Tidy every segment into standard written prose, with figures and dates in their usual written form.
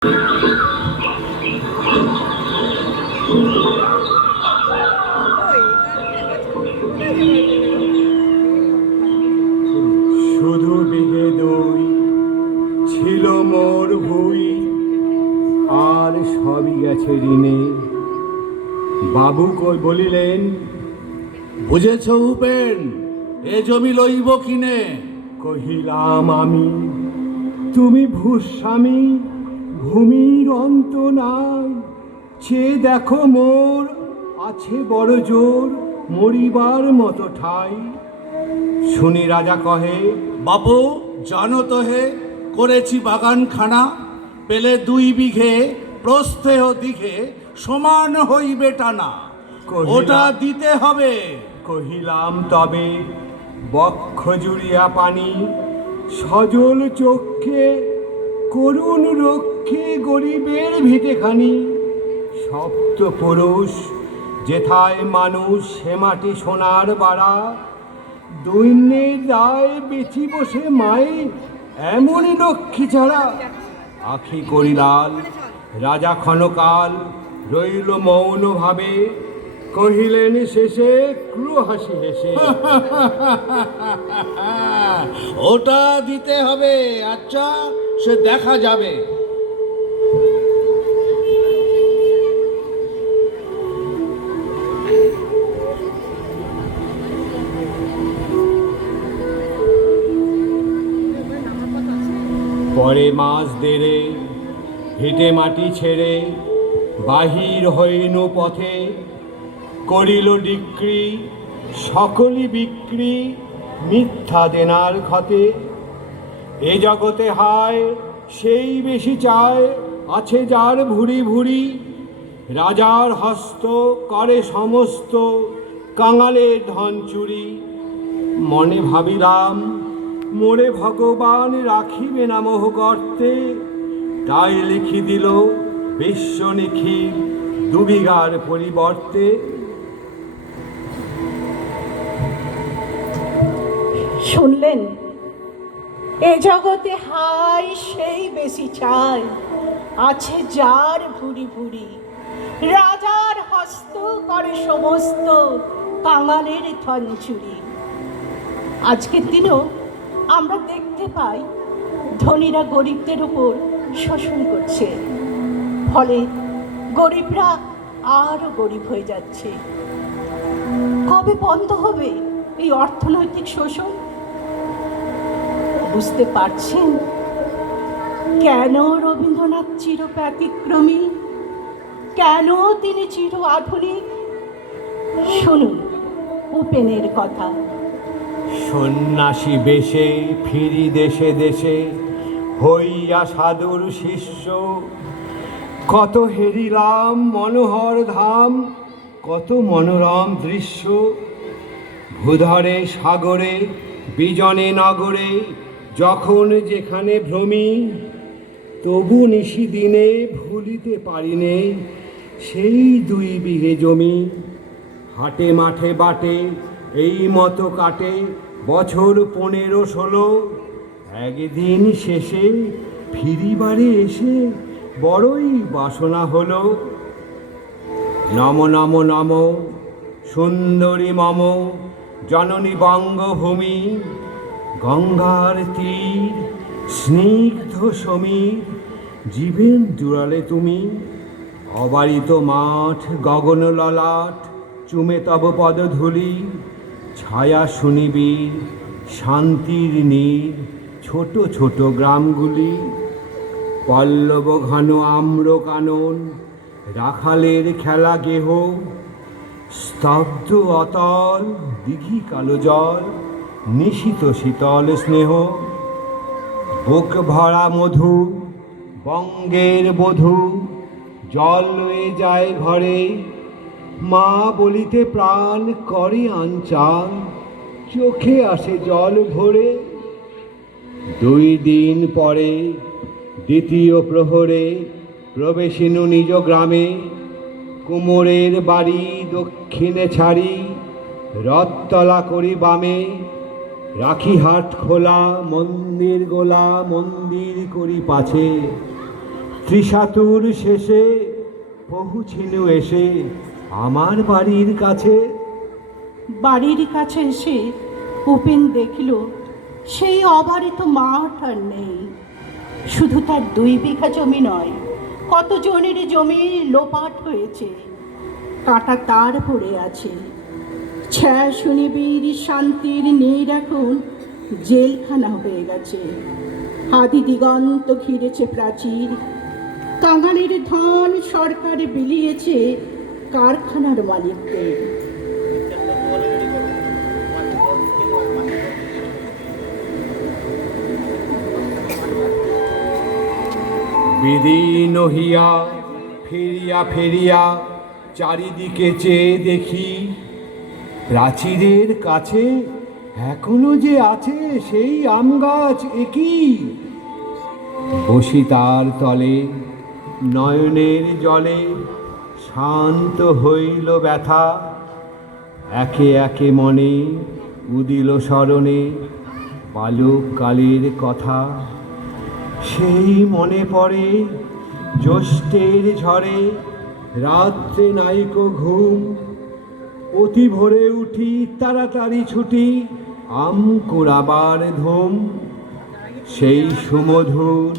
শুধু বিঘে দুই ছিল মোর ভুই, আর সবই গেছে ঋণে। বাবু কই বলিলেন, বুঝেছ উপেন, এ জমি লইব কিনে? কহিলাম আমি, তুমি ভূস্বামী, ভূমির অন্ত নাই। চেয়ে দেখো মোর আছে বড় জোর, মরিবার মতো ঠাই। শুনি রাজা কহে, বাপু জানো তো হে, করেছি বাগানখানা, পেলে 2 বিঘে প্রস্থে ও দিঘে সমান হইবে টানা। কহিলাম- ওটা দিতে হবে। কহিলাম তবে বক্ষ জুড়িয়া পানি, সজল চক্ষে করুণ রক্ষে গরিবের ভিটেখানি। সপ্ত পুরুষ যেথায় মানুষ, সে মাটি সোনার বাড়া। দৈন্যের দায় বেচি বসে মায়ে, এমনই লক্ষ্মী ছাড়া। আখি করিলাল, রাজা ক্ষণকাল রইল মৌন ভাবে। কহিলেন শেষে ক্রু হাসি হেসে, ওটা দিতে হবে। আচ্ছা, সে দেখা যাবে। পরে মাস দেড়ে ভিটে মাটি ছেড়ে বাহির হইনু পথে। করিল ডিক্রি সকলই বিক্রি, মিথ্যা দেনার ক্ষতে। এ জগতে হায় সেই বেশি চায়, আছে যার ভুরি ভুরি। রাজার হস্ত করে সমস্ত, কাঙালের ধন চুরি। মনে ভাবিলাম, মোরে ভগবান রাখিবে না মোহ গর্তে। তাই লিখি দিল বিশ্ব নিখিল 2 বিঘার পরিবর্তে। শুনলেন, এ জগতে হাই সেই বেশি চায়, আছে যার ভুরি ভুরি। রাজার হস্ত করে সমস্ত, কাঙালের ধন চুরি। আজকের দিনেও আমরা দেখতে পাই ধনীরা গরিবদের উপর শোষণ করছে, ফলে গরিবরা আরও গরিব হয়ে যাচ্ছে। কবে বন্ধ হবে এই অর্থনৈতিক শোষণ? বুঝতে পারছেন কেন রবীন্দ্রনাথ চির ব্যতিক্রমী, কেন তিনি চির আধুনিক? শুনুন উপেনের কথা। সন্ন্যাসী বেশে ফিরি দেশে দেশে, হইয়া সাধুর শিষ্য। কত হেরিলাম মনোহর ধাম, কত মনোরম দৃশ্য। ভূধরে সাগরে বিজনে নগরে, যখন যেখানে ভ্রমি। তবু নিশি দিনে ভুলিতে পারিনে সেই 2 বিঘে জমি। হাটে মাঠে বাটে এই মতো কাটে বছর 15-16। একদিন শেষে ফিরিবারে এসে বড়ই বাসনা হলো। নম নম নম সুন্দরী মম জননী বঙ্গভূমি। গঙ্গার তীর স্নিগ্ধ সমীর, জীবেন জুড়ালে তুমি। অবারিত মাঠ গগন ললাট, চুমে তব পদধূলি। ছায়া সুনিবিড় শান্তির নীড়, ছোট ছোট গ্রামগুলি। পল্লব ঘন আম্র কানন, রাখালের খেলা গেহ। স্তব্ধ অতল দিঘি কালো জল, নিশিত শীতল স্নেহ। বুক ভরা মধু বঙ্গের বধূ, জল লয়ে যায় ঘরে। মা বলিতে প্রাণ করে আঞ্চাল, চোখে আসে জল ভরে। 2 দিন পরে দ্বিতীয় প্রহরে প্রবেশিনু নিজ গ্রামে। কুমোরের বাড়ি দক্ষিণে ছাড়ি, রথতলা করি বামে। রাখি হাট খোলা মন্দির গোলা, মন্দির করি পাছে। ত্রিশাতুর শেষে পৌঁছিনু এসে আমার বাড়ির কাছে। বাড়ির কাছে এসে উপেন দেখল সেই অবারিত মাঠ আর নেই। শুধু তার 2 বিঘা জমি নয়, কত জনের জমি লোপাট হয়েছে, কাটা তার পড়ে আছে। শুনিবির শান্তির নীর এখন জেলখানা হয়ে গেছে। আদি দিগন্ত ঘিরেছে প্রাচীর, কাঙালির ধন সরকার বিলিয়েছে কারখানার মালিকদের। বিদীর্ণ হইয়া ফিরিয়া ফিরিয়া চারিদিকে চেয়ে দেখি, প্রাচীরের কাছে এখনো যে আছে সেই আম গাছ, একই বসি তার তলে, নয়নের জলে শান্ত হইল ব্যথা। একে একে মনে উদিল স্মরণে বালককালের কথা। সেই মনে পড়ে জ্যৈষ্ঠের ঝড়ে রাত্রে নাইকো ঘুম, অতি ভোরে উঠি তাড়াতাড়ি ছুটি আম কুড়াবার ধুম। সেই সুমধুর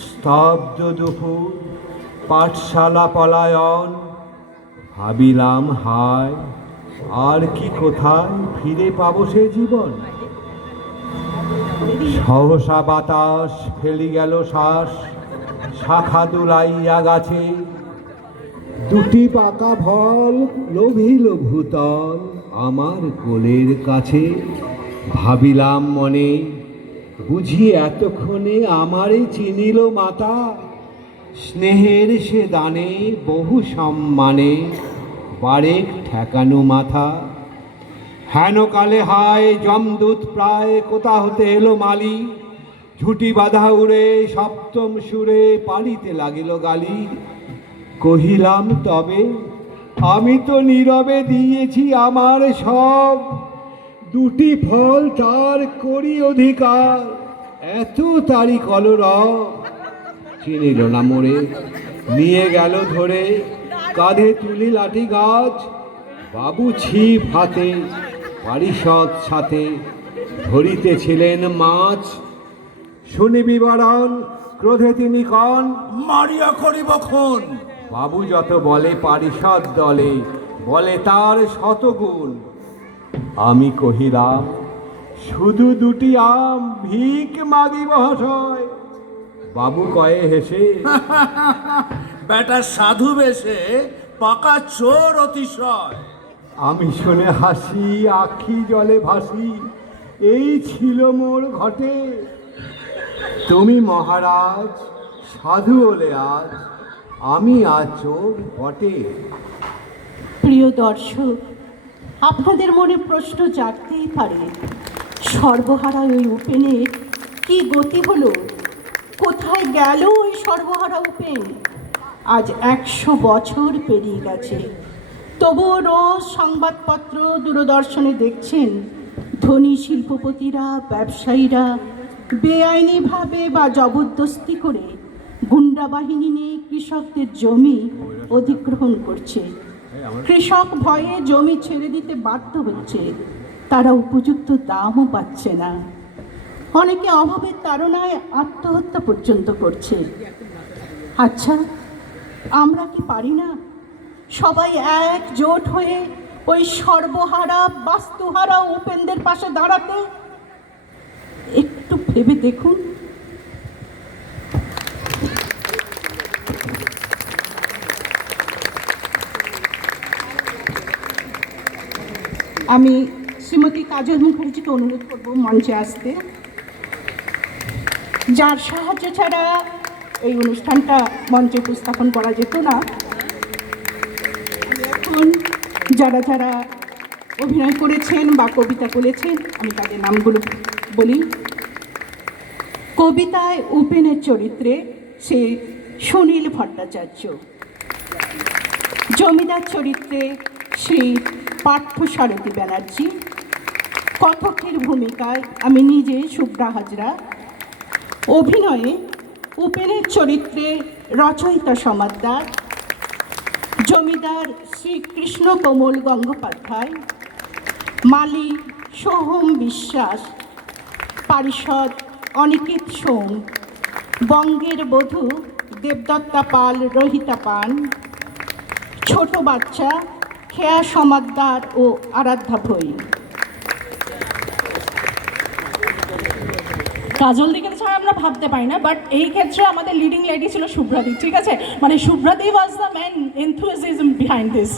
স্তব্ধ দুপুর পাঠশালা পলায়ন, ভাবিলাম হায় আর কি কোথায় ফিরে পাবো সে জীবন। সহসা বাতাস ফেলি গেল শ্বাস, শাখা দুলাইয়া গাছে, 2টি পাকা ফল লোভিল ভূতল আমার কোলের কাছে। ভাবিলাম মনে, বুঝি এতক্ষণে আমারে চিনিল মাতা, স্নেহের সে দানে বহু সম্মানে বারেক ঠেকানো মাথা। হেন কালে হায় যমদূত প্রায় কোথা হতে এলো মালি, ঝুটি বাঁধা উড়ে সপ্তম সুরে পালিতে লাগিল গালি। কহিলাম তবে আমি তো নীরবে দিয়েছি আমার সব, 2টি ফল তার করি অধিকার, এত তারি কলরব। চিনিল না মোরে, নিয়ে গেল ধরে কাঁধে তুলি লাঠি গাছ, বাবু ছিপ হাতে পারিষদ সাথে ধরিতেছিলেন মাছ। শুনি বিবরণ ক্রোধে তিনি কন, মারিয়া করিব খুন। বাবু যত বলে পারিষদ দলে, বলে তার শতগুণ। আমি কহিলাম শুধু 2টি আম, ভিক মাগি মহাশয়। বাবু কয়ে হেসে, বেটা সাধু বেশে পাকা চোর অতিশয়। আমি শুনে হাসি, আখি জলে ভাসি, এই ছিল মোর ঘটে। তুমি মহারাজ সাধু হলে আজ, আমি আজ চোর বটে। প্রিয় দর্শক, আপনাদের মনে প্রশ্ন জাগতেই পারে, সর্বহারা ওই উপেনের কি গতি হলো? কোথায় গেল ওই সর্বহারা উপেন? আজ 100 বছর পেরিয়ে গেছে, তবুও রোজ সংবাদপত্র দূরদর্শনে দেখছেন ধনী শিল্পপতিরা, ব্যবসায়ীরা বেআইনিভাবে বা জবরদস্তি করে গুন্ডা বাহিনী নিয়ে কৃষকদের জমি অধিগ্রহণ করছে। কৃষক ভয়ে জমি ছেড়ে দিতে বাধ্য হচ্ছে, তারা উপযুক্ত দামও পাচ্ছে না। অনেকে অভাবের তাড়নায় আত্মহত্যা পর্যন্ত করছে। আচ্ছা, আমরা কি পারি না সবাই একজোট হয়ে ওই সর্বহারা বাস্তুহারা উপেনদের পাশে দাঁড়াতে? একটু ভেবে দেখুন। আমি শ্রীমতী কাজল মুখার্জিকে অনুরোধ করব মঞ্চে আসতে, যার সাহায্য ছাড়া এই অনুষ্ঠানটা মঞ্চে উপস্থাপন করা যেত না। এখন যারা যারা অভিনয় করেছেন বা কবিতা বলেছেন, আমি তাদের নামগুলো বলি। কবিতায় উপেনের চরিত্রে সে সুনীল ভট্টাচার্য, জমিদার চরিত্রে শ্রী পার্থসারথী ব্যানার্জি, কথকের ভূমিকায় আমি নিজে শুভ্রা হাজরা, অভিনয়ে উপেনের চরিত্রে রচয়িতা সমাদ্দার, জমিদার শ্রীকৃষ্ণ কোমল গঙ্গোপাধ্যায়, মালি সোহম বিশ্বাস, পারিষদ অনিকেত সোম, বঙ্গের বধূ দেবদত্তা পাল রহিতা পান, ছোট বাচ্চা খেয়া সমাদ্দার ও আরাধ্যা ভৈ। কাজল দিকে ছাড়া আমরা ভাবতে পারি না, বাট এই ক্ষেত্রে আমাদের লিডিং লেডি ছিল শুভ্রাদি, ঠিক আছে? মানে শুভ্রাদি was the main enthusiasm behind this.